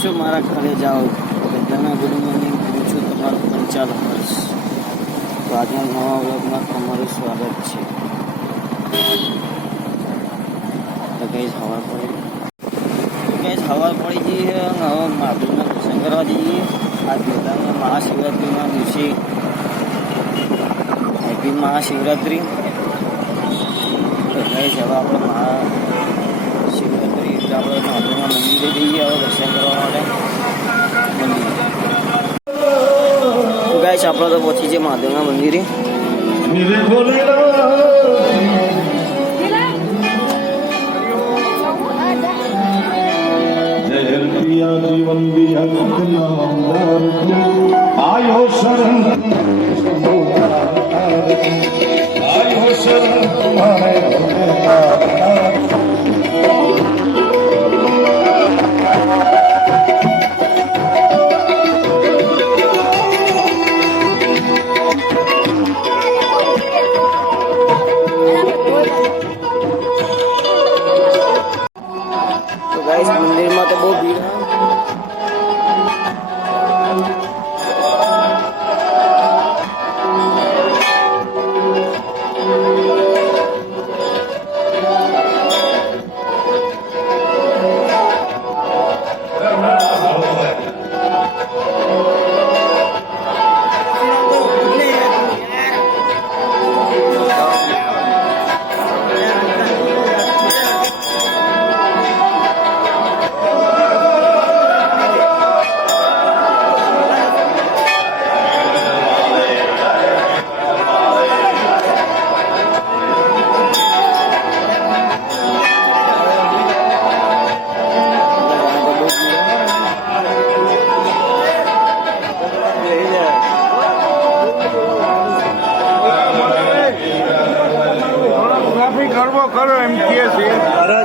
છો મારા ઘરે જાઓ. બધાના ગુડ મોર્નિંગ. હું છું તમારો પંચાલ હર્ષ. તો આજના નવા વ્લોગમાં તમારું સ્વાગત છે. તો ગાઈસ હવા પડી ગઈ છે. હવે મહાદેવના દર્શન કરવા જઈએ. આ જોતામાં મહાશિવરાત્રિના દિવસે હેપી મહાશિવરાત્રિ. તો ગાઈસ હવે આપણે મહાશિવરાત્રિ એટલે આપણે મહાદેવના મંદિરે જઈએ હવે દર્શન કરવા માટે. તો ગાઈસ આપણે તો પહોંચી છે મહાદેવના મંદિરે. जीवन आयो शरण आयो शरण तुम्हारे તો ગાઈસ મંદિરમાં તો બહુ ભીડ છે.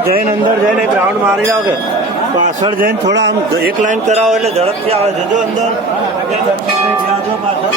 જઈને અંદર જઈને એક રાઉન્ડ મારી લાવો કે પાછળ જઈને થોડા આમ એક લાઈન કરાવો એટલે ઝડપથી આવે જજો અંદર પાછળ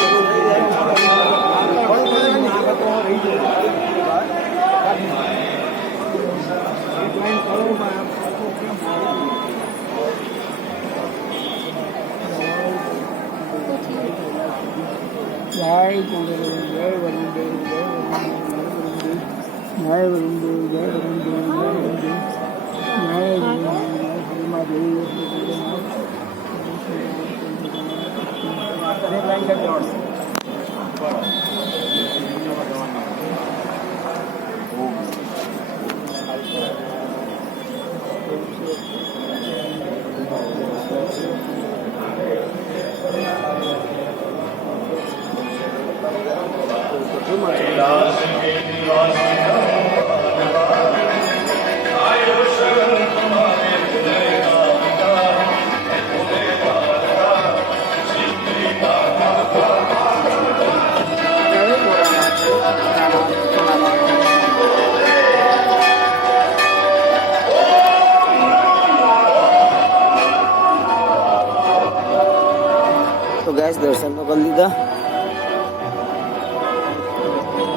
તો ગાઈસ દર્શન તો કરી લીધા.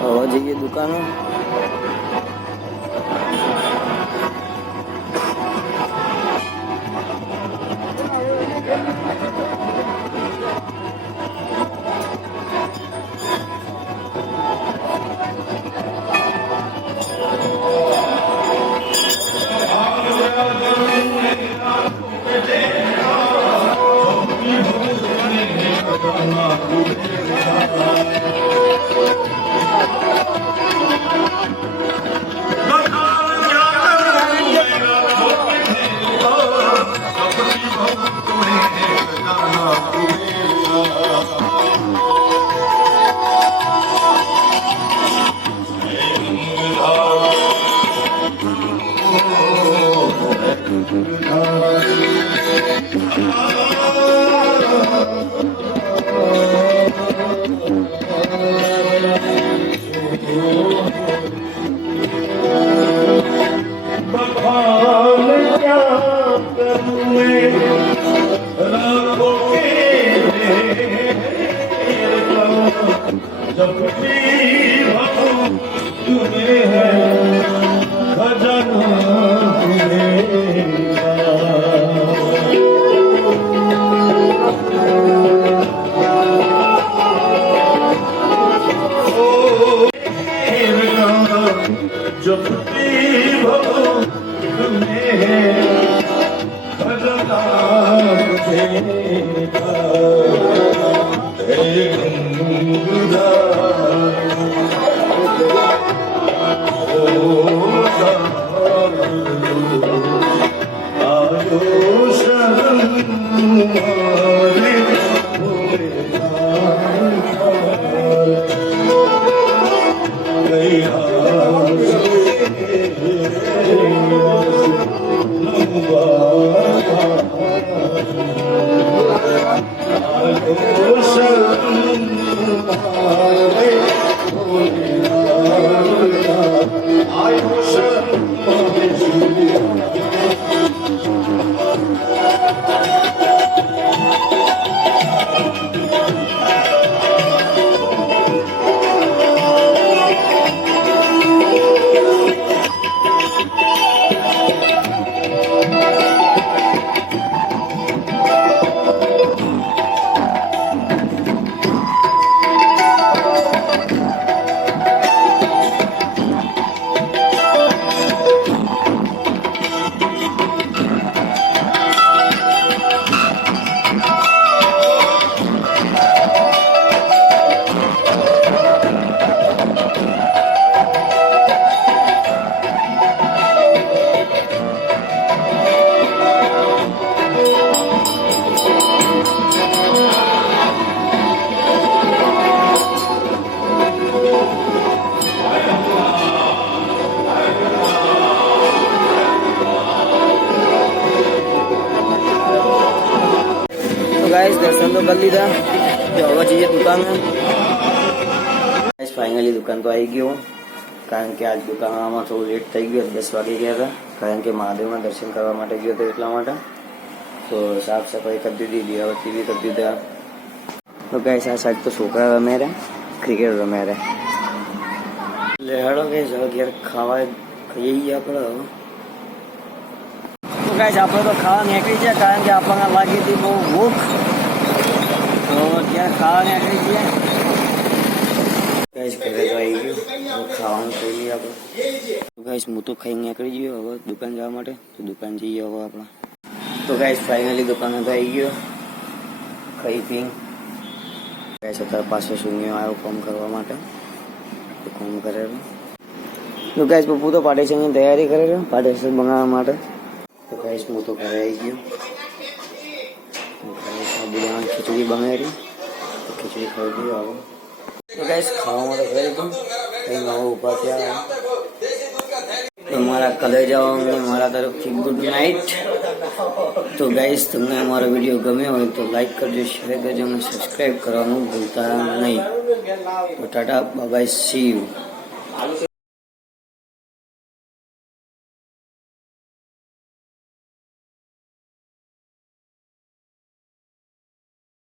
હવે જઈએ દુકાને. गाइस दर्शन तो कर લીધા જો હવે જઈએ દુકાને ગાइस ફાઇનલી દુકાન તો આવી ગયો કારણ કે આજ દુકાનમાં થોડું લેટ થઈ ગયું 10 વાગે ગયા હતા કારણ કે મહાદેવના દર્શન કરવા માટે ગયો હતો એટલા માટે તો સાફ સફાઈ કરી દીધી દીવાબત્તી બી કરી દીધા તો ગાइस આ સાઈડ તો છોકરા રમે રહ્યા ક્રિકેટ રમે રહ્યા લે હેડો ગાइस હવે ઘેર ખાવા ખાઈએ આપણે તો ગાइस આપણે તો ખાવા નીકળી ગયા કારણ કે આપણને લાગી હતી બહુ ભૂખ તો ત્યાં ખાવા નીકળી ગયા ગાइस ઘરે તો આવી ગયું ખાવાનું ખાઈ લઈએ આપણે તો ગાइस હું તો ખાઈ નીકળી ગયો હવે દુકાન જવા માટે તો દુકાન જઈએ હવે આપણે તો ગાइस ફાઇનલી દુકાને તો આવી ગયો ખાઈ પી ગાइस અત્યારે પાછો શૂન્ય આવ્યો કામ કરવા માટે તો કામ કરેલું તો ગાइस પપ્પુ તો પાર્ટીશનની તૈયારી કરેલો પાર્ટીશન બનાવવા માટે તો ગાइस હું તો ઘરે આવી ગયો બુધાની ખીચડી બનાવી તો ખીચડી ખાઈ ગયો હવે તો ગાइस ખાવામાં તો ખાઈ લીધું કંઈ નવો ઊભા થયા તો મારા કલેજાઓને મારા તરફથી ગુડ નાઇટ તો ગાइस તમને અમારો વિડીયો ગમ્યો હોય તો લાઈક કરજો શેર કરજો અને સબસ્ક્રાઈબ કરવાનું ભૂલતા નહીં તો Tata bye bye see you